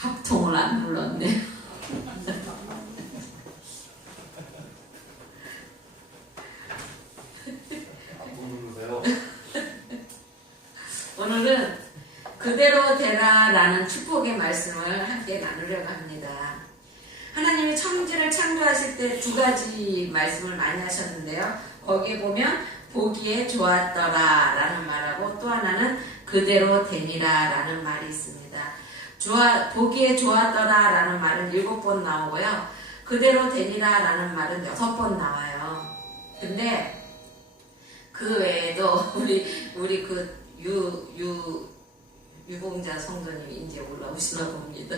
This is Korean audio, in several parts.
밥통을 안 눌렀네. 오늘은 그대로 되라라는 축복의 말씀을 함께 나누려고 합니다. 하나님이 천지를 창조하실 때 두 가지 말씀을 많이 하셨는데요. 거기에 보면 보기에 좋았더라 라는 말하고 또 하나는 그대로 되니라 라는 말이 있습니다. 보기에 좋았더라 라는 말은 7번 나오고요. 그대로 되니라 라는 말은 6번 나와요. 근데 그 외에도 우리 그 유봉자 성도님이 이제 올라오시나 봅니다.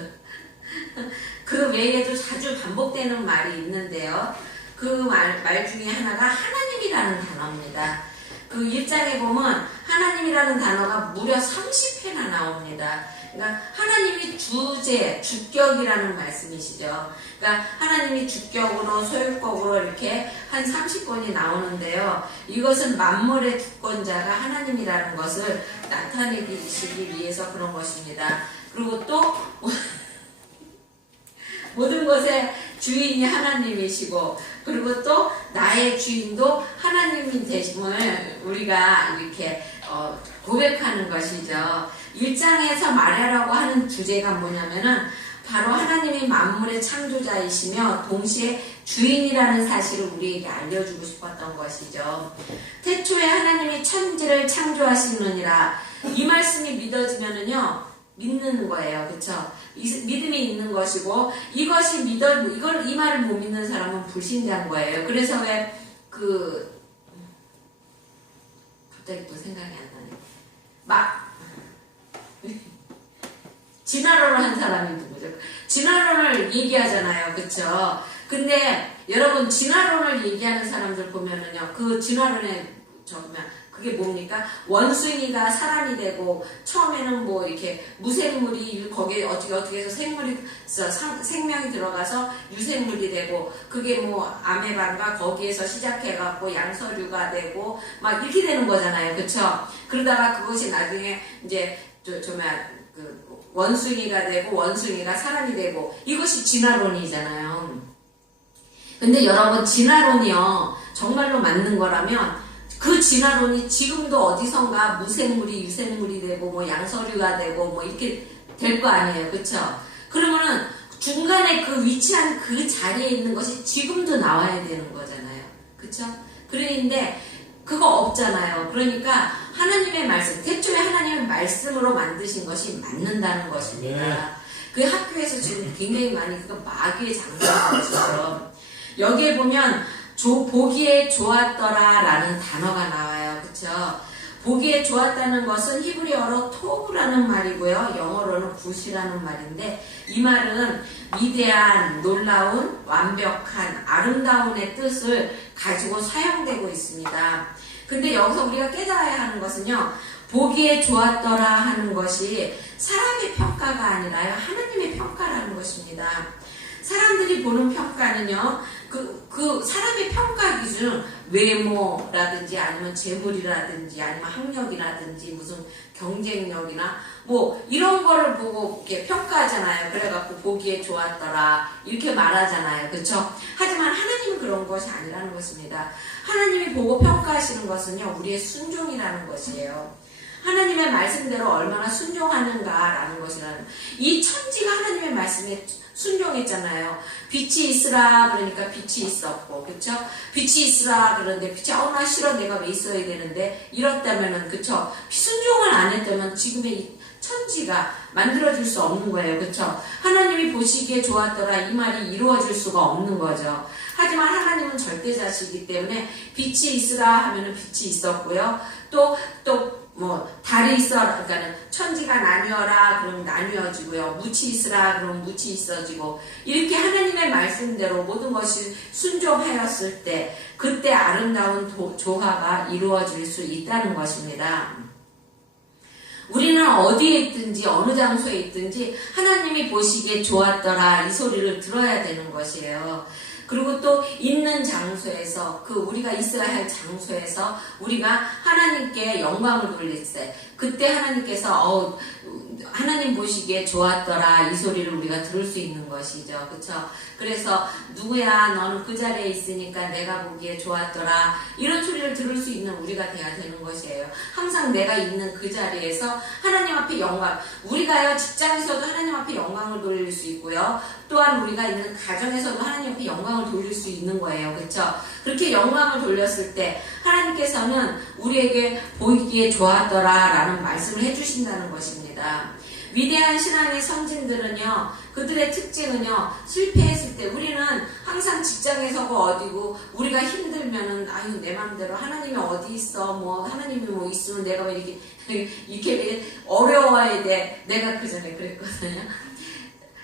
그 외에도 자주 반복되는 말이 있는데요. 그 말 중에 하나가 하나님이라는 단어입니다. 그 1장에 보면 하나님이라는 단어가 무려 30회나 나옵니다. 그러니까 하나님이 주격이라는 말씀이시죠. 그러니까 하나님이 주격으로 소유격으로 이렇게 한 30번이 나오는데요. 이것은 만물의 주권자가 하나님이라는 것을 나타내시기 위해서 그런 것입니다. 그리고 또 모든 것의 주인이 하나님이시고 그리고 또 나의 주인도 하나님이 되심을 우리가 이렇게 고백하는 것이죠. 1장에서 말하라고 하는 주제가 뭐냐면은 바로 하나님이 만물의 창조자이시며 동시에 주인이라는 사실을 우리에게 알려주고 싶었던 것이죠. 태초에 하나님이 천지를 창조하시느니라 이 말씀이 믿어지면은요 믿는 거예요. 그쵸? 믿음이 있는 것이고 이것이 이 말을 못 믿는 사람은 불신자인 거예요. 그래서 왜 갑자기 또 생각이 안 나네. 진화론을 한 사람이 누구죠? 진화론을 얘기하잖아요. 그쵸? 근데 여러분 진화론을 얘기하는 사람들 보면은요 그 진화론에 그게 뭡니까? 원숭이가 사람이 되고 처음에는 뭐 이렇게 무생물이 거기에 어떻게 해서 생명이 들어가서 유생물이 되고 그게 뭐 아메바인가 거기에서 시작해갖고 양서류가 되고 막 이렇게 되는 거잖아요. 그쵸? 그러다가 그것이 나중에 이제 원숭이가 되고 원숭이가 사람이 되고 이것이 진화론이잖아요. 근데 여러분 진화론이요 정말로 맞는 거라면 그 진화론이 지금도 어디선가 무생물이 유생물이 되고 뭐 양서류가 되고 뭐 이렇게 될 거 아니에요. 그쵸? 그러면은 중간에 그 위치한 그 자리에 있는 것이 지금도 나와야 되는 거잖아요. 그쵸? 그런데 그거 없잖아요. 그러니까 하나님의 말씀, 태초에 하나님의 말씀으로 만드신 것이 맞는다는 것입니다. 그 학교에서 지금 굉장히 많이 그거 마귀의 장사하는 것이죠. 여기에 보면 보기에 좋았더라 라는 단어가 나와요. 그쵸? 보기에 좋았다는 것은 히브리어로 토브라는 말이고요. 영어로는 굿이라는 말인데 이 말은 위대한, 놀라운, 완벽한, 아름다운의 뜻을 가지고 사용되고 있습니다. 근데 여기서 우리가 깨달아야 하는 것은요. 보기에 좋았더라 하는 것이 사람의 평가가 아니라요. 하나님의 평가라는 것입니다. 사람들이 보는 평가는요. 그 사람의 평가 기준은 외모라든지 아니면 재물이라든지 아니면 학력이라든지 무슨 경쟁력이나 뭐 이런 거를 보고 이렇게 평가하잖아요. 그래갖고 보기에 좋았더라 이렇게 말하잖아요. 그렇죠? 하지만 하나님은 그런 것이 아니라는 것입니다. 하나님이 보고 평가하시는 것은요. 우리의 순종이라는 것이에요. 하나님의 말씀대로 얼마나 순종하는가라는 것이라는 이 천지가 하나님의 말씀에 순종했잖아요. 빛이 있으라 그러니까 빛이 있었고 그쵸? 빛이 있으라 그러는데 빛이 나 싫어 내가 왜 있어야 되는데 이렇다면은 그쵸? 순종을 안 했다면 지금의 이 천지가 만들어질 수 없는 거예요. 그쵸? 하나님이 보시기에 좋았더라 이 말이 이루어질 수가 없는 거죠. 하지만 하나님은 절대자시기 때문에 빛이 있으라 하면은 빛이 있었고요. 또 달이 있어라, 그러니까 천지가 나뉘어라, 그럼 나뉘어지고요. 무치 있으라, 그럼 무치 있어지고. 이렇게 하나님의 말씀대로 모든 것이 순종하였을 때, 그때 아름다운 조화가 이루어질 수 있다는 것입니다. 우리는 어디에 있든지, 어느 장소에 있든지, 하나님이 보시기에 좋았더라, 이 소리를 들어야 되는 것이에요. 그리고 또 있는 장소에서 우리가 있어야 할 장소에서 우리가 하나님께 영광을 돌릴 때 그때 하나님께서 하나님 보시기에 좋았더라 이 소리를 우리가 들을 수 있는 것이죠. 그쵸? 그래서 누구야 너는 그 자리에 있으니까 내가 보기에 좋았더라 이런 소리를 들을 수 있는 우리가 돼야 되는 것이에요. 항상 내가 있는 그 자리에서 하나님 앞에 영광, 우리가요 직장에서도 하나님 앞에 영광을 돌릴 수 있고요, 또한 우리가 있는 가정에서도 하나님 앞에 영광을 돌릴 수 있는 거예요. 그쵸? 그렇게 영광을 돌렸을 때 하나님께서는 우리에게 보이기에 좋았더라 라는 말씀을 해주신다는 것입니다. 위대한 신앙의 선진들은요, 그들의 특징은요, 실패했을 때 우리는 항상 직장에서고 어디고 우리가 힘들면은 아유 내 맘대로 하나님이 어디 있어, 뭐 하나님이 뭐 있으면 내가 왜 이렇게 어려워야 돼. 내가 그 전에 그랬거든요.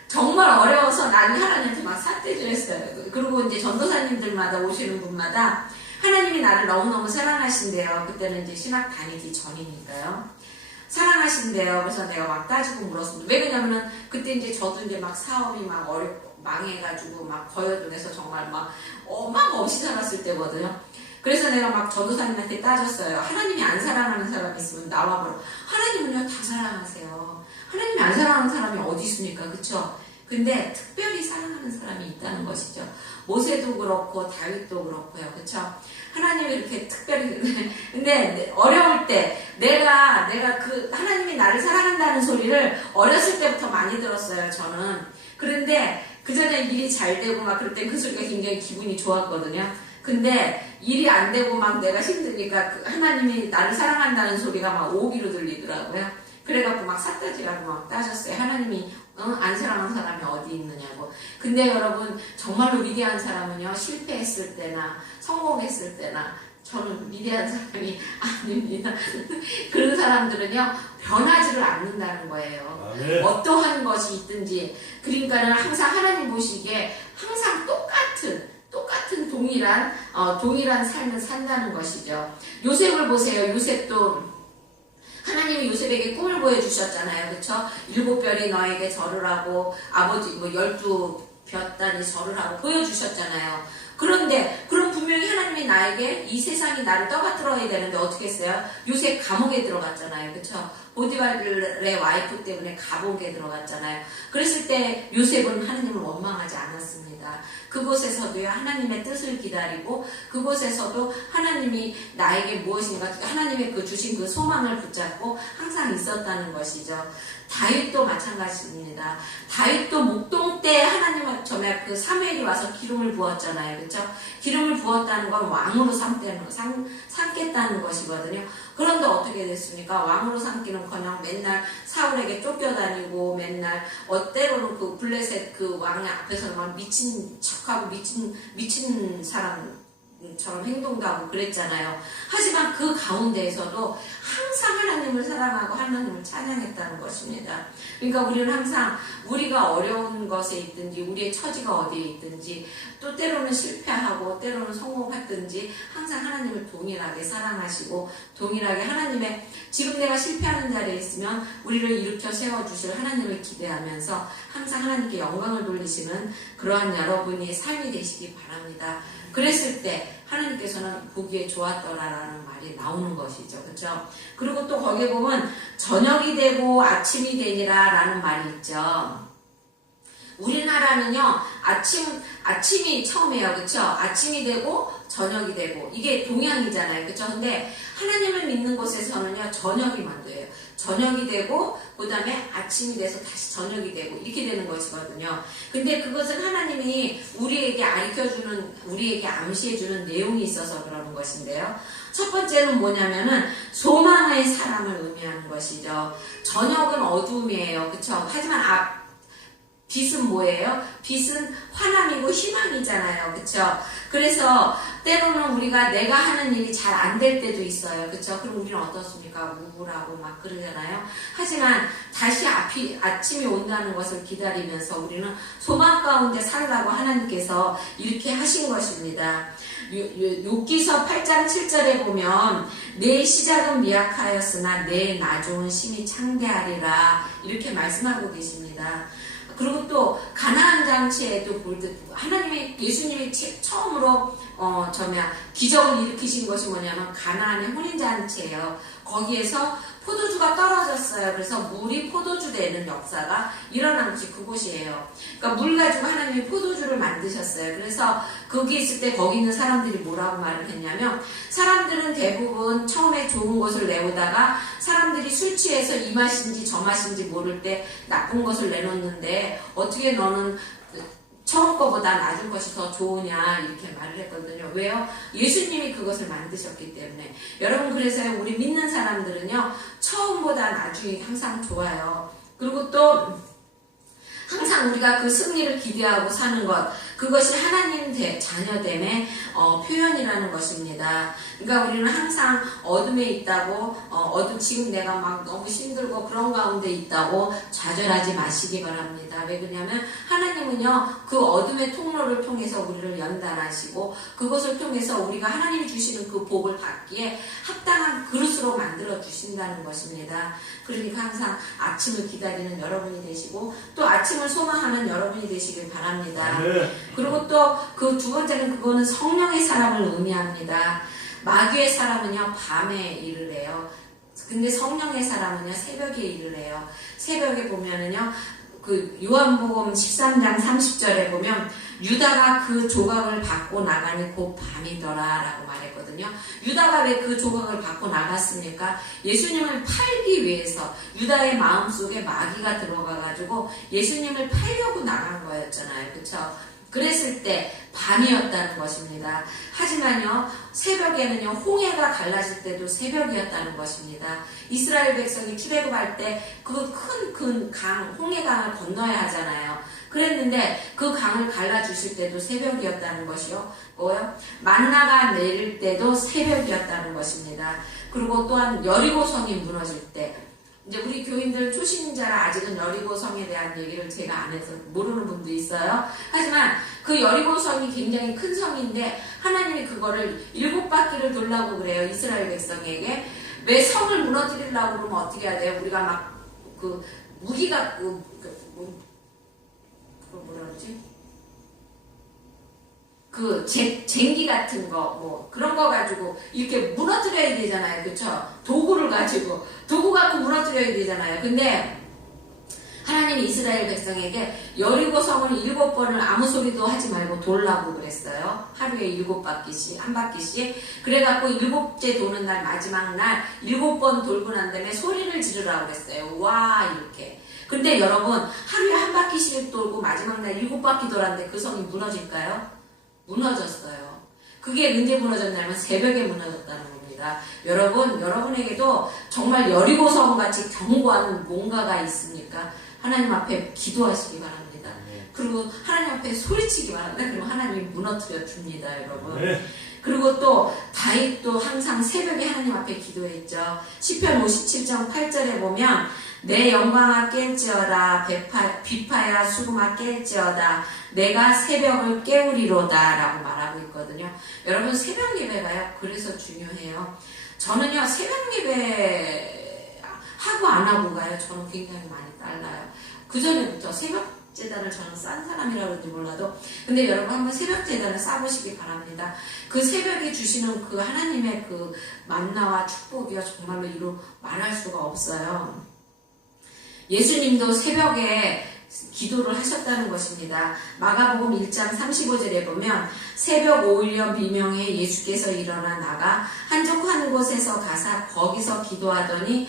정말 어려워서 나는 하나님한테 막 삿대질 했어요. 그리고 이제 전도사님들마다 오시는 분마다 하나님이 나를 너무너무 사랑하신대요. 그때는 이제 신학 다니기 전이니까요. 사랑하신대요. 그래서 내가 막 따지고 물었습니다. 왜 그러냐면은 그때 이제 저도 이제 막 사업이 막 망해가지고 막 거여돈에서 정말 막 없이 살았을 때거든요. 그래서 내가 막 전도사님한테 따졌어요. 하나님이 안 사랑하는 사람이 있으면 나와보라. 하나님은요 다 사랑하세요. 하나님이 안 사랑하는 사람이 어디 있습니까? 그쵸? 근데 특별히 사랑하는 사람이 있다는 것이죠. 모세도 그렇고 다윗도 그렇고요. 그쵸? 하나님이 이렇게 특별히 근데 어려울 때 내가 그 하나님이 나를 사랑한다는 소리를 어렸을 때부터 많이 들었어요. 저는. 그런데 그 전에 일이 잘 되고 막 그럴 때 그 소리가 굉장히 기분이 좋았거든요. 근데 일이 안 되고 막 내가 힘드니까 그 하나님이 나를 사랑한다는 소리가 막 오기로 들리더라고요. 그래갖고 막 삿대질하고 막 따졌어요. 하나님이 안 사랑하는 사람이 어디 있느냐고. 근데 여러분 정말로 위대한 사람은요 실패했을 때나 성공했을 때나, 저는 위대한 사람이 아닙니다. 그런 사람들은요 변하지를 않는다는 거예요. 네. 어떠한 것이 있든지. 그러니까는 항상 하나님 보시기에 항상 똑같은 동일한 삶을 산다는 것이죠. 요셉을 보세요. 요셉도 하나님이 요셉에게 꿈을 보여주셨잖아요. 그쵸? 7별이 너에게 절을 하고 아버지 12볕단이 절을 하고 보여주셨잖아요. 그런데 그럼 분명히 하나님이 나에게 이 세상이 나를 떠받들어야 되는데 어떻게 했어요? 요셉 감옥에 들어갔잖아요. 그쵸? 보디발의 와이프 때문에 감옥에 들어갔잖아요. 그랬을 때 요셉은 하나님을 원망하지 않았습니다. 그곳에서도요 하나님의 뜻을 기다리고 그곳에서도 하나님이 나에게 무엇인가 하나님의 그 주신 그 소망을 붙잡고 항상 있었다는 것이죠. 다윗도 마찬가지입니다. 다윗도 목동 때 하나님 전에 그 사무엘이 와서 기름을 부었잖아요. 그렇죠? 기름을 부었다는 건 왕으로 삼겠다는 것이거든요. 그런데 어떻게 됐습니까? 왕으로 삼기는커녕 맨날 사울에게 쫓겨다니고 맨날 때로는 그 블레셋 그 왕의 앞에서 막 미친 척하고 미친 사람처럼 행동도 하고 그랬잖아요. 하지만 그 가운데에서도 항상 하나님을 사랑하고 하나님을 찬양했다는 것입니다. 그러니까 우리는 항상 우리가 어려운 것에 있든지 우리의 처지가 어디에 있든지 또 때로는 실패하고 때로는 성공했든지 항상 하나님을 동일하게 사랑하시고 동일하게 하나님의 지금 내가 실패하는 자리에 있으면 우리를 일으켜 세워주실 하나님을 기대하면서 항상 하나님께 영광을 돌리시는 그러한 여러분이 삶이 되시기 바랍니다. 그랬을 때 하나님께서는 보기에 좋았더라라는 말이 나오는 것이죠. 그렇죠? 그리고 또 거기에 보면 저녁이 되고 아침이 되니라 라는 말이 있죠. 우리나라는요 아침이 처음이에요. 그렇죠? 아침이 되고 저녁이 되고 이게 동양이잖아요. 그렇죠? 근데 하나님을 믿는 곳에서는요 저녁이 먼저예요. 저녁이 되고 그 다음에 아침이 돼서 다시 저녁이 되고 이렇게 되는 것이거든요. 근데 그것은 하나님이 우리에게 가르쳐주는 우리에게 암시해주는 내용이 있어서 그러는 것인데요. 첫 번째는 뭐냐면은 소망의 사람을 의미하는 것이죠. 저녁은 어둠이에요. 그렇죠? 하지만 빛은 뭐예요? 빛은 환함이고 희망이잖아요. 그쵸? 그래서 때로는 우리가 내가 하는 일이 잘 안 될 때도 있어요. 그쵸? 그럼 우리는 어떻습니까? 우울하고 막 그러잖아요. 하지만 다시 아침이 온다는 것을 기다리면서 우리는 소망 가운데 살라고 하나님께서 이렇게 하신 것입니다. 욥기서 8장 7절에 보면 내 시작은 미약하였으나 내 나중은 심히 창대하리라 이렇게 말씀하고 계십니다. 그리고 또 가나안 장치에도 하나님의 예수님이 처음으로 기적을 일으키신 것이 뭐냐면 가나안의 혼인 잔치예요. 거기에서 포도주가 떨어졌어요. 그래서 물이 포도주 되는 역사가 일어난 곳이 그곳이에요. 그러니까 물 가지고 하나님이 포도주를 만드셨어요. 그래서 거기 있을 때 거기 있는 사람들이 뭐라고 말을 했냐면, 사람들은 대부분 처음에 좋은 것을 내오다가 사람들이 술 취해서 이 맛인지 저 맛인지 모를 때 나쁜 것을 내놓는데 어떻게 너는 처음 거보다 낮은 것이 더 좋으냐, 이렇게 말을 했거든요. 왜요? 예수님이 그것을 만드셨기 때문에. 여러분, 그래서 우리 믿는 사람들은요, 처음보다 나중이 항상 좋아요. 그리고 또 항상 우리가 그 승리를 기대하고 사는 것, 그것이 하나님 자녀됨의 표현이라는 것입니다. 그러니까 우리는 항상 어둠에 있다고, 지금 내가 막 너무 힘들고 그런 가운데 있다고 좌절하지 마시기 바랍니다. 왜 그러냐면 하나님은요, 그 어둠의 통로를 통해서 우리를 연단하시고, 그것을 통해서 우리가 하나님이 주시는 그 복을 받기에 합당한 그릇으로 만들어 주신다는 것입니다. 그러니까 항상 아침을 기다리는 여러분이 되시고, 또 아침을 소망하는 여러분이 되시길 바랍니다. 네. 그리고 또 그 두 번째는 그거는 성령의 사람을 의미합니다. 마귀의 사람은요, 밤에 일을 해요. 근데 성령의 사람은요, 새벽에 일을 해요. 새벽에 보면은요, 그 요한복음 13장 30절에 보면 유다가 그 조각을 받고 나가니 곧 밤이더라 라고 말했거든요. 유다가 왜 그 조각을 받고 나갔습니까? 예수님을 팔기 위해서. 유다의 마음속에 마귀가 들어가가지고 예수님을 팔려고 나간 거였잖아요. 그쵸? 그랬을 때 밤이었다는 것입니다. 하지만요, 새벽에는요, 홍해가 갈라질 때도 새벽이었다는 것입니다. 이스라엘 백성이 출애굽할 때 그 큰 강, 홍해강을 건너야 하잖아요. 그랬는데 그 강을 갈라주실 때도 새벽이었다는 것이요. 뭐요? 만나가 내릴 때도 새벽이었다는 것입니다. 그리고 또한 여리고성이 무너질 때, 이제 우리 교인들 초신자라 아직은 여리고성에 대한 얘기를 제가 안 해서 모르는 분도 있어요. 하지만 그 여리고성이 굉장히 큰 성인데 하나님이 그거를 7바퀴를 돌라고 그래요. 이스라엘 백성에게. 왜 성을 무너뜨리려고 그러면 어떻게 해야 돼요? 우리가 막 그 무기 갖고 뭐라 그러지? 그 쟁기 같은 거 뭐 그런 거 가지고 이렇게 무너뜨려야 되잖아요. 그쵸? 도구 갖고 무너뜨려야 되잖아요. 근데 하나님이 이스라엘 백성에게 여리고성을 7번을 아무 소리도 하지 말고 돌라고 그랬어요. 하루에 7바퀴씩, 한 바퀴씩. 그래갖고 7째 도는 날, 마지막 날 7번 돌고 난 다음에 소리를 지르라고 그랬어요. 와, 이렇게. 근데 여러분, 하루에 한 바퀴씩 돌고 마지막 날 7바퀴 돌았는데 그 성이 무너질까요? 무너졌어요. 그게 언제 무너졌냐면 새벽에 무너졌다는 겁니다. 여러분, 여러분에게도 정말 여리고성 같이 견고한 뭔가가 있습니까? 하나님 앞에 기도하시기 바랍니다. 그리고 하나님 앞에 소리치기 바랍니다. 그리고 하나님이 무너뜨려 줍니다, 여러분. 그리고 또 다윗도 항상 새벽에 하나님 앞에 기도했죠. 시편 57장 8절에 보면 내 영광아 깰지어다, 비파야 수금아 깰지어다, 내가 새벽을 깨우리로다 라고 말하고 있거든요. 여러분, 새벽 예배가요, 그래서 중요해요. 저는요, 새벽 예배 하고 안 하고가요, 저는 굉장히 많이 달라요. 그전에부터 새벽 제단을 저는 싼 사람이라고 그런지 몰라도, 근데 여러분 한번 새벽 제단을 싸보시기 바랍니다. 그 새벽에 주시는 그 하나님의 그 만나와 축복이요, 정말로 이루 말할 수가 없어요. 예수님도 새벽에 기도를 하셨다는 것입니다. 마가복음 1장 35절에 보면 새벽 오일년 비명에 예수께서 일어나 나가 한적한 곳에서 가사 거기서 기도하더니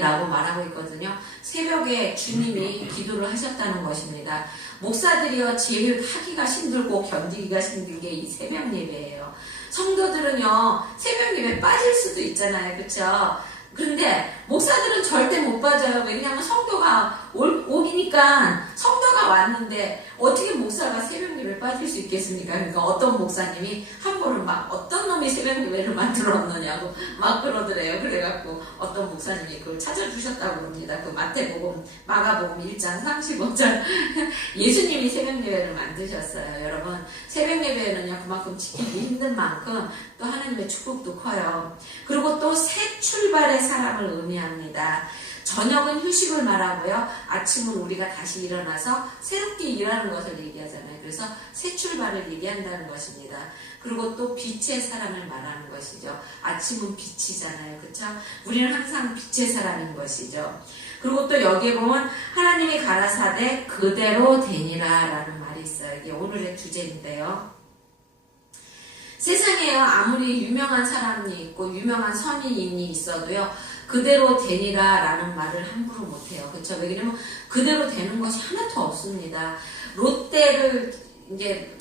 라고 말하고 있거든요. 새벽에 주님이 기도를 하셨다는 것입니다. 목사들이요, 제일 하기가 힘들고 견디기가 힘든 게 이 새벽 예배예요. 성도들은요, 새벽 예배 빠질 수도 있잖아요. 그쵸? 그런데 목사들은 절대 못 빠져요. 왜냐하면 성도가 오기니까 성도가 왔는데 어떻게 목사가 새벽 예배에 빠질 수 있겠습니까? 그러니까 어떤 목사님이 한 번은 막 어떤 놈이 새벽 예배를 만들어 놓느냐고 막 그러더래요. 그래갖고 어떤 목사님이 그걸 찾아주셨다고 합니다. 그 마태복음, 마가복음 1장 35절 예수님이 새벽 예배를 만드셨어요. 여러분, 새벽 예배는요, 그만큼 지키기 힘든 만큼 또 하나님의 축복도 커요. 그리고 또 새 출발의 사람을 의미합니다. 저녁은 휴식을 말하고요. 아침은 우리가 다시 일어나서 새롭게 일하는 것을 얘기하잖아요. 그래서 새 출발을 얘기한다는 것입니다. 그리고 또 빛의 사람을 말하는 것이죠. 아침은 빛이잖아요. 그렇죠? 우리는 항상 빛의 사람인 것이죠. 그리고 또 여기에 보면 하나님이 가라사대 그대로 되니라 라는 말이 있어요. 이게 오늘의 주제인데요. 세상에요, 아무리 유명한 사람이 있고 유명한 선인이 있어도요, 그대로 되니라 라는 말을 함부로 못해요. 그렇죠? 왜냐면 그대로 되는 것이 하나도 없습니다. 롯데를 이제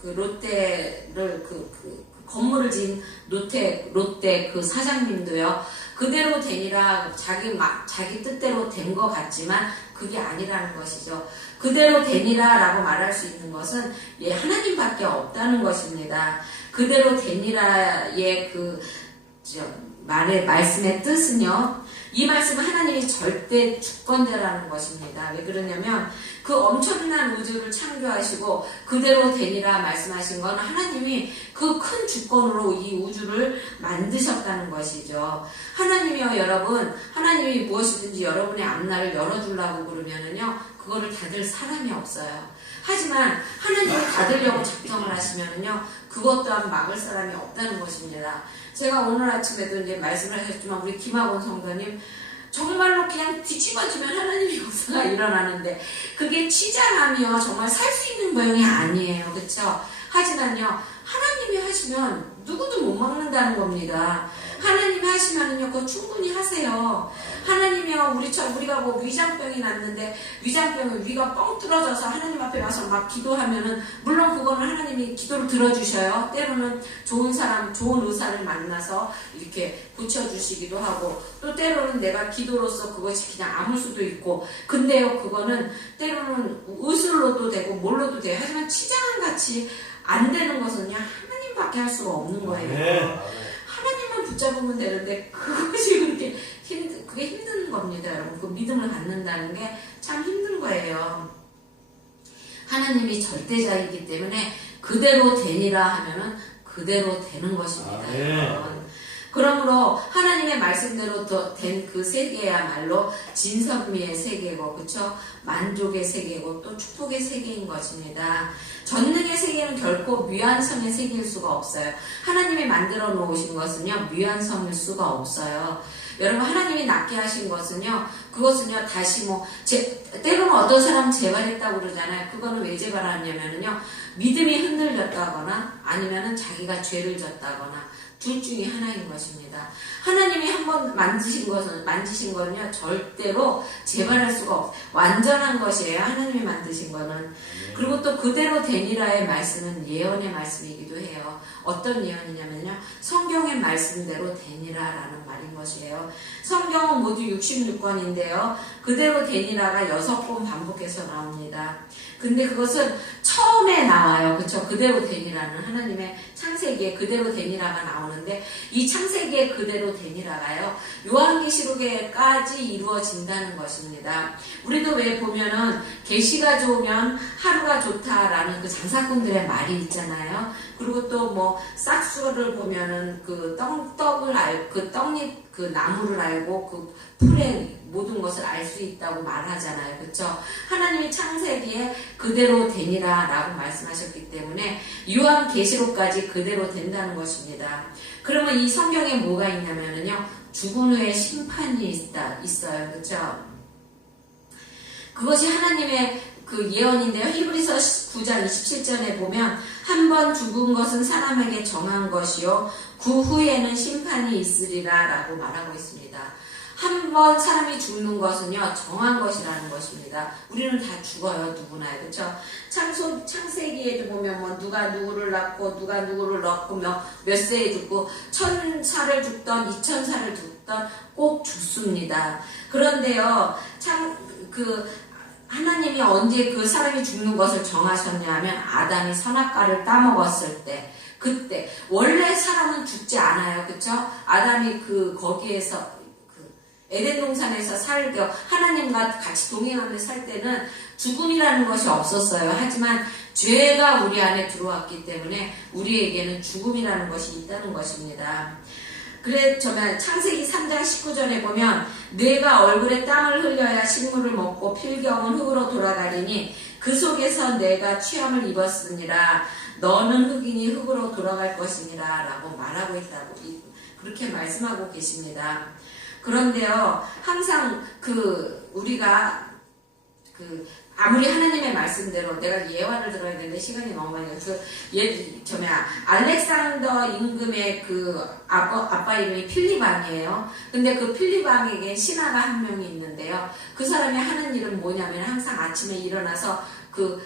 그 롯데를 그 건물을 지은 롯데 그 사장님도요, 그대로 되니라 자기 뜻대로 된 것 같지만 그게 아니라는 것이죠. 그대로 되니라 라고 말할 수 있는 것은 하나님밖에 없다는 것입니다. 그대로 되니라의 말씀의 뜻은요, 이 말씀은 하나님이 절대 주권자라는 것입니다. 왜 그러냐면 그 엄청난 우주를 창조하시고 그대로 되니라 말씀하신 건 하나님이 그 큰 주권으로 이 우주를 만드셨다는 것이죠. 하나님이요, 여러분, 하나님이 무엇이든지 여러분의 앞날을 열어주려고 그러면은요, 그거를 닫을 사람이 없어요. 하지만 하나님이 닫으려고 작정을 하시면은요, 그것 또한 막을 사람이 없다는 것입니다. 제가 오늘 아침에도 이제 말씀을 하셨지만 우리 김학원 성도님 정말로 그냥 뒤집어지면 하나님의 역사가 일어나는데 그게 치장하며 정말 살 수 있는 모양이 아니에요. 그렇죠? 하지만요, 하나님이 하시면 누구도 못 막는다는 겁니다. 하나님이 하시면은요, 그거 충분히 하세요. 하나님이요, 우리가 뭐 위장병이 났는데 위장병은 위가 뻥 뚫어져서 하나님 앞에 와서 막 기도하면은 물론 그거는 하나님이 기도를 들어주셔요. 때로는 좋은 사람, 좋은 의사를 만나서 이렇게 고쳐주시기도 하고, 또 때로는 내가 기도로서 그것이 그냥 아물 수도 있고, 근데요, 그거는 때로는 의술로도 되고 뭘로도 돼요. 하지만 치장같이 안 되는 것은요, 하나님밖에 할 수가 없는 거예요. 하나님만 붙잡으면 되는데 그것이 그렇게 그게 힘든 겁니다, 여러분. 그 믿음을 갖는다는 게 참 힘든 거예요. 하나님이 절대자이기 때문에 그대로 되니라 하면은 그대로 되는 것입니다, 여러분. 그러므로 하나님의 말씀대로 된 그 세계야말로 진선미의 세계고, 그쵸? 만족의 세계고 또 축복의 세계인 것입니다. 전능의 세계는 결코 미완성의 세계일 수가 없어요. 하나님이 만들어 놓으신 것은요, 미완성일 수가 없어요. 여러분, 하나님이 낫게 하신 것은요, 그것은요, 다시 때로는 어떤 사람 재발했다고 그러잖아요. 그거는 왜 재발하냐면요, 믿음이 흔들렸다거나 아니면은 자기가 죄를 졌다거나 둘 중에 하나인 것입니다. 하나님이 한번 만지신 거는요, 절대로 재발할 수가 없어요. 완전한 것이에요, 하나님이 만드신 거는. 그리고 또 그대로 되니라의 말씀은 예언의 말씀이기도 해요. 어떤 예언이냐면요, 성경의 말씀대로 되니라라는 말인 것이에요. 성경은 모두 66권인데요. 그대로 되니라가 6번 반복해서 나옵니다. 근데 그것은 처음에 나와요. 그쵸? 그대로 되니라는 하나님의 창세기에 그대로 되니라가 나오는데, 이 창세기에 그대로 되니라가요, 요한계시록에까지 이루어진다는 것입니다. 우리도 왜 보면은 계시가 좋으면 하루가 좋다라는 그 장사꾼들의 말이 있잖아요. 그리고 또 싹수를 보면은 그 떡을 그 떡잎 그 나무를 알고 그 풀의 모든 것을 알 수 있다고 말하잖아요. 그렇죠? 하나님이 창세기에 그대로 되니라 라고 말씀하셨기 때문에 요한계시록까지 그대로 된다는 것입니다. 그러면 이 성경에 뭐가 있냐면요, 죽은 후에 심판이 있어요. 그렇죠? 그것이 하나님의 그 예언인데요. 히브리서 9장 27절에 보면 한 번 죽은 것은 사람에게 정한 것이요 그 후에는 심판이 있으리라 라고 말하고 있습니다. 한 번 사람이 죽는 것은요, 정한 것이라는 것입니다. 우리는 다 죽어요, 누구나. 그렇죠? 창세기에도 보면 누가 누구를 낳고 누가 누구를 낳고 몇 세에 죽고 1000살을 죽던 2000살을 죽던 꼭 죽습니다. 그런데요, 하나님이 언제 그 사람이 죽는 것을 정하셨냐면 아담이 선악과를 따먹었을 때, 그때 원래 사람은 죽지 않아요. 그렇죠? 아담이 거기에서 에덴 동산에서 하나님과 같이 동행하며 살 때는 죽음이라는 것이 없었어요. 하지만 죄가 우리 안에 들어왔기 때문에 우리에게는 죽음이라는 것이 있다는 것입니다. 그래, 창세기 3장 19절에 보면, 뇌가 얼굴에 땀을 흘려야 식물을 먹고 필경은 흙으로 돌아가리니 그 속에서 내가 취함을 입었으니라. 너는 흙이니 흙으로 돌아갈 것이니라. 라고 말하고 있다고, 그렇게 말씀하고 계십니다. 그런데요, 항상 우리가 아무리 하나님의 말씀대로 내가 예화를 들어야 되는데 시간이 너무 많이 가서 알렉산더 임금의 아빠 이름이 필리방이에요. 근데 그 필리방에게 신하가 한 명이 있는데요. 그 사람이 하는 일은 뭐냐면 항상 아침에 일어나서 그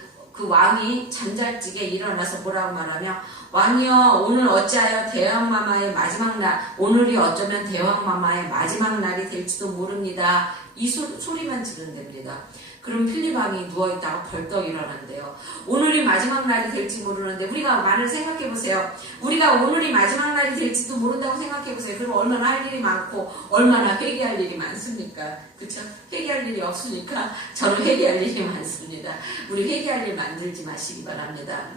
왕이 잠잘지게 일어나서 뭐라고 말하며, 왕이여, 오늘 어찌하여 대왕마마의 마지막 날, 오늘이 어쩌면 대왕마마의 마지막 날이 될지도 모릅니다. 이 소리만 지른답니다. 그럼 필리방이 누워있다가 벌떡 일어난대요. 오늘이 마지막 날이 될지 모르는데, 우리가 많이 생각해보세요. 우리가 오늘이 마지막 날이 될지도 모른다고 생각해보세요. 그럼 얼마나 할 일이 많고 얼마나 회개할 일이 많습니까? 그쵸? 회개할 일이 없으니까 저는 회개할 일이 많습니다. 우리 회개할 일 만들지 마시기 바랍니다.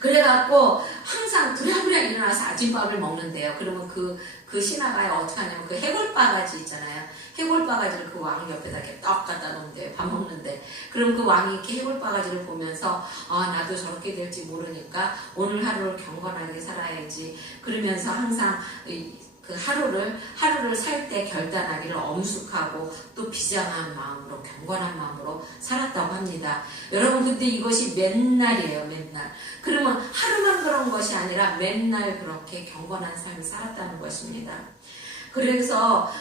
그래갖고 항상 부랴부랴 일어나서 아침밥을 먹는데요. 그러면 그 신하가 어떻게 하냐면 그 해골바가지 있잖아요. 해골바가지를 그 왕 옆에다 이렇게 떡 갖다 놓는데요. 밥 먹는데. 그럼 그 왕이 이렇게 해골바가지를 보면서 나도 저렇게 될지 모르니까 오늘 하루를 경건하게 살아야지. 그러면서 항상 그 하루를 살 때 결단하기를 엄숙하고 또 비장한 마음으로, 경건한 마음으로 살았다고 합니다. 여러분, 근데 이것이 맨날이에요, 맨날. 그러면 하루만 그런 것이 아니라 맨날 그렇게 경건한 삶을 살았다는 것입니다. 그래서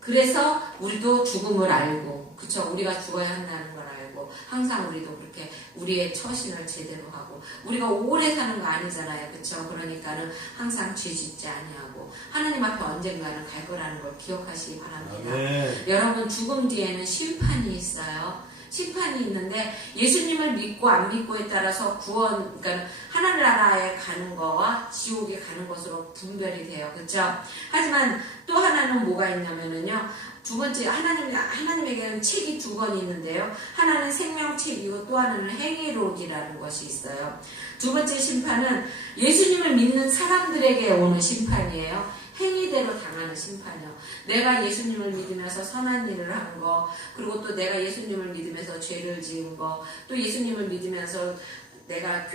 그래서 우리도 죽음을 알고, 그쵸? 우리가 죽어야 한다는 걸 알고, 항상 우리도 그렇게 우리의 처신을 제대로 하고, 우리가 오래 사는 거 아니잖아요. 그쵸? 그러니까는 항상 죄 짓지 아니하고, 하나님 앞에 언젠가는 갈 거라는 걸 기억하시기 바랍니다. 네. 여러분, 죽음 뒤에는 심판이 있어요. 심판이 있는데 예수님을 믿고 안 믿고에 따라서 그러니까 하늘나라에 가는 거와 지옥에 가는 것으로 분별이 돼요. 그렇죠? 하지만 또 하나는 뭐가 있냐면은요. 두 번째, 하나님에게는 책이 두 권 있는데요. 하나는 생명책이고 또 하나는 행위록이라는 것이 있어요. 두 번째 심판은 예수님을 믿는 사람들에게 오는 심판이에요. 행위대로 당하는 심판이요. 내가 예수님을 믿으면서 선한 일을 한 거, 그리고 또 내가 예수님을 믿으면서 죄를 지은 거, 또 예수님을 믿으면서 내가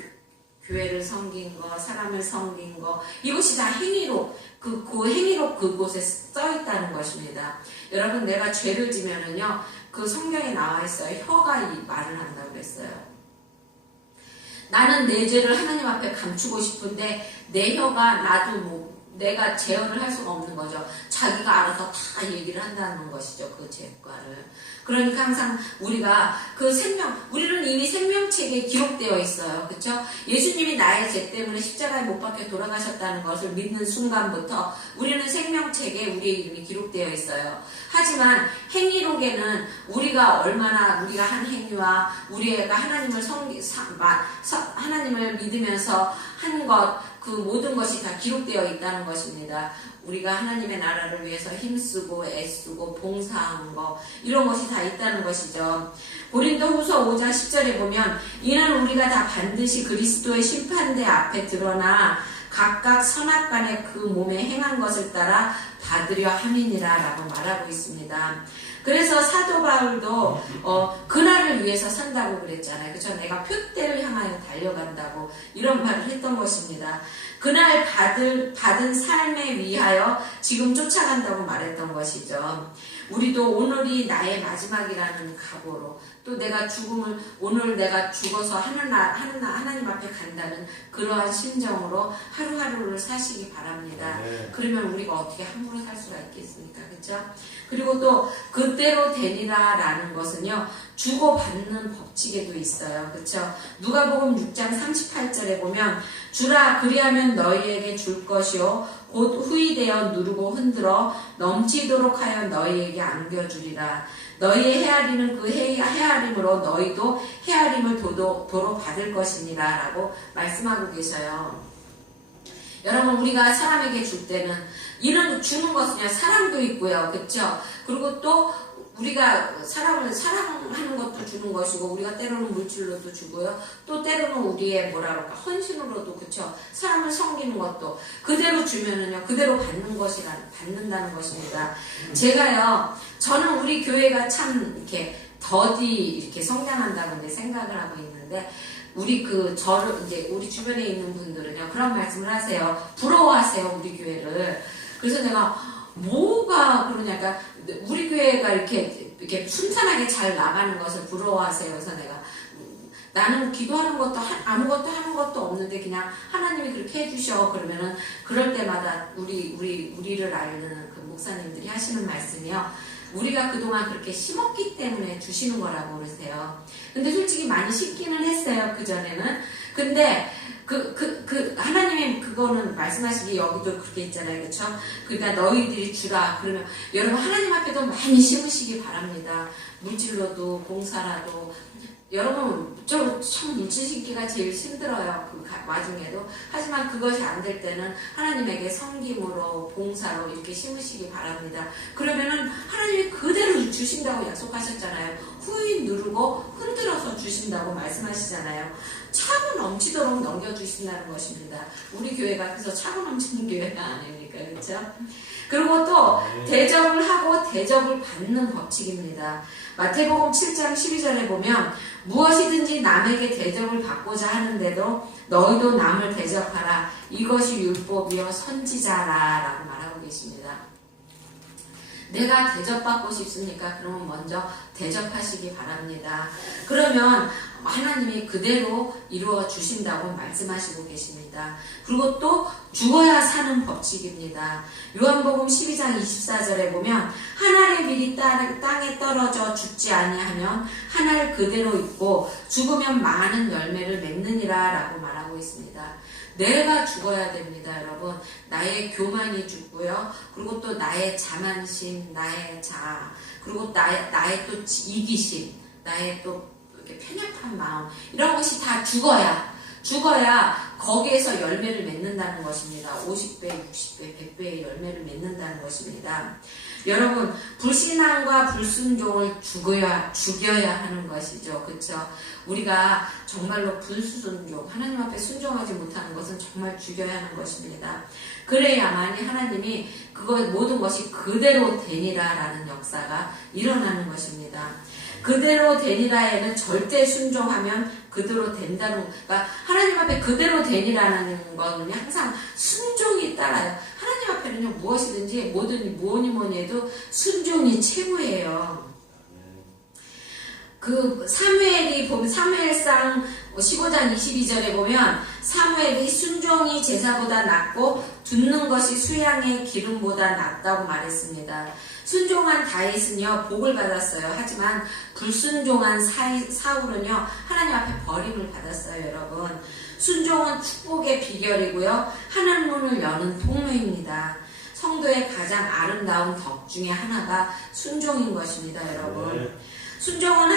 교회를 섬긴 거, 사람을 섬긴 거, 이것이 다 행위로, 그 행위로 그곳에 써 있다는 것입니다. 여러분, 내가 죄를 지면은요, 그 성경에 나와 있어요. 혀가 이 말을 한다고 그랬어요. 나는 내 죄를 하나님 앞에 감추고 싶은데 내 혀가 내가 제어를 할 수가 없는 거죠. 자기가 알아서 다 얘기를 한다는 것이죠. 그 죄과를. 그러니까 항상 우리가 우리는 이미 생명책에 기록되어 있어요. 그쵸? 예수님이 나의 죄 때문에 십자가에 못 박혀 돌아가셨다는 것을 믿는 순간부터 우리는 생명책에 우리의 이름이 기록되어 있어요. 하지만 행위록에는 우리가 한 행위와 우리가 하나님을 믿으면서 한 것, 그 모든 것이 다 기록되어 있다는 것입니다. 우리가 하나님의 나라를 위해서 힘쓰고 애쓰고 봉사한 거, 이런 것이 다 있다는 것이죠. 고린도후서 5장 10절에 보면 이는 우리가 다 반드시 그리스도의 심판대 앞에 드러나 각각 선악간에 그 몸에 행한 것을 따라 받으려 함이니라 라고 말하고 있습니다. 그래서 사도 바울도 그날을 위해서 산다고 그랬잖아요. 그렇죠? 내가 표대를 향하여 달려간다고 이런 말을 했던 것입니다. 그날 받은 삶에 위하여 지금 쫓아간다고 말했던 것이죠. 우리도 오늘이 나의 마지막이라는 각오로, 또 오늘 내가 죽어서 하나님 앞에 간다는 그러한 심정으로 하루하루를 사시기 바랍니다. 네. 그러면 우리가 어떻게 함부로 살 수가 있겠습니까? 그렇죠? 그리고 또 그때로 되리라라는 것은요, 주고받는 법칙에도 있어요. 그렇죠? 누가복음 6장 38절에 보면 주라 그리하면 너희에게 줄 것이요 곧 후이되어 누르고 흔들어 넘치도록 하여 너희에게 안겨주리라. 너희의 헤아리는 그 헤아림으로 너희도 헤아림을 도로 받을 것이니라 라고 말씀하고 계셔요. 여러분, 우리가 사람에게 줄 때는 주는 것은요, 사랑도 있고요. 그렇죠? 그리고 또 우리가 사람을 사랑하는 것도 주는 것이고, 우리가 때로는 물질로도 주고요. 또 때로는 우리의 뭐라 그럴까, 헌신으로도, 그쵸? 사람을 섬기는 것도 그대로 주면은요, 그대로 받는다는 것입니다. 제가요, 저는 우리 교회가 참 이렇게 더디 이렇게 성장한다고 이제 생각을 하고 있는데, 우리 우리 주변에 있는 분들은요, 그런 말씀을 하세요. 부러워하세요, 우리 교회를. 그래서 내가, 뭐가 그러냐까, 우리 교회가 이렇게 순탄하게 잘 나가는 것을 부러워하세요. 그래서 내가, 나는 기도하는 것도, 아무것도 하는 것도 없는데, 그냥 하나님이 그렇게 해주셔. 그러면은, 그럴 때마다 우리를 아는 그 목사님들이 하시는 말씀이요. 우리가 그동안 그렇게 심었기 때문에 주시는 거라고 그러세요. 근데 솔직히 많이 심기는 했어요, 그전에는. 근데, 하나님이 그거는 말씀하시기 여기도 그렇게 있잖아요. 그쵸? 그러니까 너희들이 주라. 그러면 여러분 하나님 앞에도 많이 심으시기 바랍니다. 물질로도, 봉사라도. 여러분, 참 물질 심기가 제일 힘들어요. 그 와중에도. 하지만 그것이 안 될 때는 하나님에게 섬김으로, 봉사로 이렇게 심으시기 바랍니다. 그러면은 하나님이 그대로 주신다고 약속하셨잖아요. 후인 누르고 흔들어서 주신다고 말씀하시잖아요. 차고 넘치도록 넘겨주신다는 것입니다. 우리 교회가 그래서 차고 넘치는 교회가 아닙니까? 그렇죠? 그리고 또 대접을 하고 대접을 받는 법칙입니다. 마태복음 7장 12절에 보면 무엇이든지 남에게 대접을 받고자 하는데도 너희도 남을 대접하라. 이것이 율법이요 선지자라 라고 말하고 계십니다. 내가 대접받고 싶습니까? 그러면 먼저 대접하시기 바랍니다. 그러면 하나님이 그대로 이루어 주신다고 말씀하시고 계십니다. 그리고 또 죽어야 사는 법칙입니다. 요한복음 12장 24절에 보면 한 알의 밀이 땅에 떨어져 죽지 아니하면 한 알 그대로 있고 죽으면 많은 열매를 맺느니라 라고 말하고 있습니다. 내가 죽어야 됩니다, 여러분. 나의 교만이 죽고요. 그리고 또 나의 자만심, 나의 자아, 그리고 나의 또 이기심, 나의 또 이렇게 편협한 마음, 이런 것이 다 죽어야 거기에서 열매를 맺는다는 것입니다. 50배, 60배, 100배의 열매를 맺는다는 것입니다. 여러분, 불신앙과 불순종을 죽여야 하는 것이죠. 그렇죠? 우리가 정말로 불순종, 하나님 앞에 순종하지 못하는 것은 정말 죽여야 하는 것입니다. 그래야만이 하나님이 모든 것이 그대로 되니라라는 역사가 일어나는 것입니다. 그대로 되니라에는 절대 순종하면 그대로 된다는, 그러니까 하나님 앞에 그대로 되니라는 거는 항상 순종이 따라요. 하나님 앞에는요, 무엇이든지 뭐니 해도 순종이 최고예요. 사무엘이 보면 사무엘상 15장 22절에 보면 사무엘이 순종이 제사보다 낫고 듣는 것이 수양의 기름보다 낫다고 말했습니다. 순종한 다윗은요 복을 받았어요. 하지만 불순종한 사울은요 하나님 앞에 버림을 받았어요. 여러분, 순종은 축복의 비결이고요 하늘 문을 여는 통로입니다. 성도의 가장 아름다운 덕 중에 하나가 순종인 것입니다. 여러분, 순종은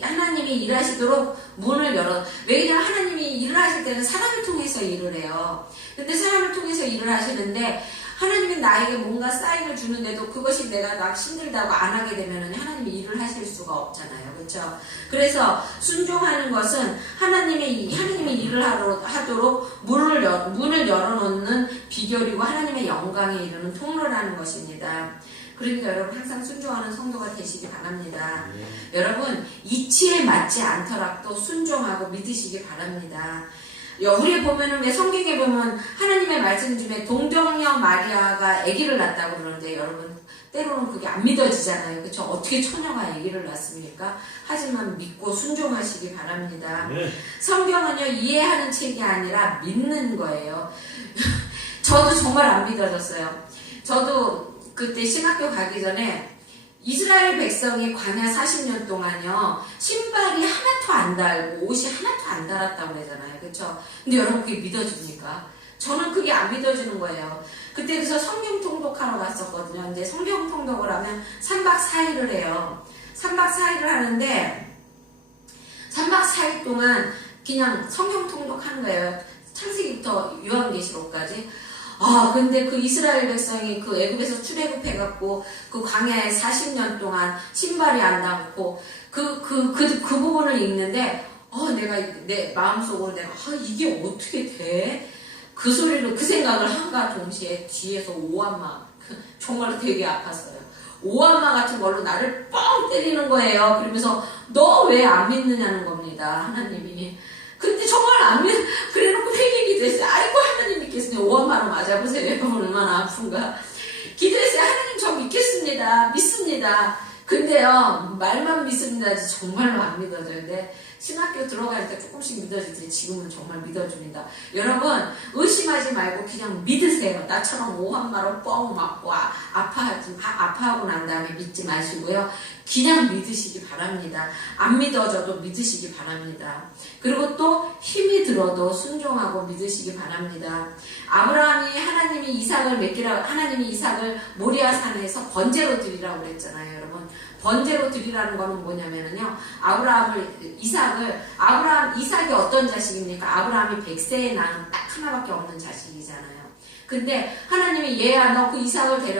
하나님이 일하시도록 문을 왜냐하면 하나님이 일을 하실 때는 사람을 통해서 일을 해요. 근데 사람을 통해서 일을 하시는데 하나님이 나에게 뭔가 사인을 주는데도 그것이 내가 힘들다고 안 하게 되면 하나님이 일을 하실 수가 없잖아요. 그렇죠? 그래서 순종하는 것은 하나님이 일을 하도록 문을 열어놓는 비결이고 하나님의 영광에 이르는 통로라는 것입니다. 그러니까 여러분 항상 순종하는 성도가 되시기 바랍니다. 여러분 이치에 맞지 않더라도 순종하고 믿으시기 바랍니다. 우리 보면은 왜 성경에 보면 하나님의 말씀 중에 동정녀 마리아가 아기를 낳았다고 그러는데 여러분 때로는 그게 안 믿어지잖아요. 그렇죠? 어떻게 처녀가 아기를 낳습니까? 하지만 믿고 순종하시기 바랍니다. 성경은요 이해하는 책이 아니라 믿는 거예요. 저도 정말 안 믿어졌어요. 저도 그때 신학교 가기 전에 이스라엘 백성이 광야 40년 동안요 신발이 하나도 안 달고 옷이 하나도 안 달았다고 그러잖아요. 그렇죠? 근데 여러분 그게 믿어집니까? 저는 그게 안 믿어지는 거예요. 그때 그래서 성경 통독하러 갔었거든요. 이제 성경 통독을 하면 3박 4일을 해요. 3박 4일을 하는데 3박 4일 동안 그냥 성경 통독하는 거예요. 창세기부터 요한계시록까지. 근데 그 이스라엘 백성이 그 애굽에서 출애굽해갖고 그 광야에 40년 동안 신발이 안 닿고 그 부분을 읽는데, 내가 내 마음속으로 내가, 이게 어떻게 돼? 그 소리를, 그 생각을 한가 동시에 뒤에서 오한마, 정말로 되게 아팠어요. 오한마 같은 걸로 나를 뻥 때리는 거예요. 그러면서 너 왜 안 믿느냐는 겁니다. 하나님이. 근데 정말 안 믿, 그래놓고 회개 기도했어요. 아이고, 하나님 믿겠습니다. 오한마로 맞아보세요. 얼마나 아픈가. 기도했어요. 하나님 저 믿겠습니다. 믿습니다. 근데요, 말만 믿습니다지 정말로 안 믿어져요. 근데 신학교 들어가니까 조금씩 믿어지지 지금은 정말 믿어줍니다. 여러분 의심하지 말고 그냥 믿으세요. 나처럼 오한마로 뻥 맞고 아파하고 난 다음에 믿지 마시고요. 그냥 믿으시기 바랍니다. 안 믿어져도 믿으시기 바랍니다. 그리고 또 힘이 들어도 순종하고 믿으시기 바랍니다. 아브라함이 하나님이 이삭을 모리아 산에서 번제로 드리라고 그랬잖아요. 여러분 번제로 드리라는 거는 뭐냐면요. 이삭이 어떤 자식입니까? 아브라함이 100세에 낳은 딱 하나밖에 없는 자식이잖아요. 근데 하나님이 얘야 너 그 이삭을 데려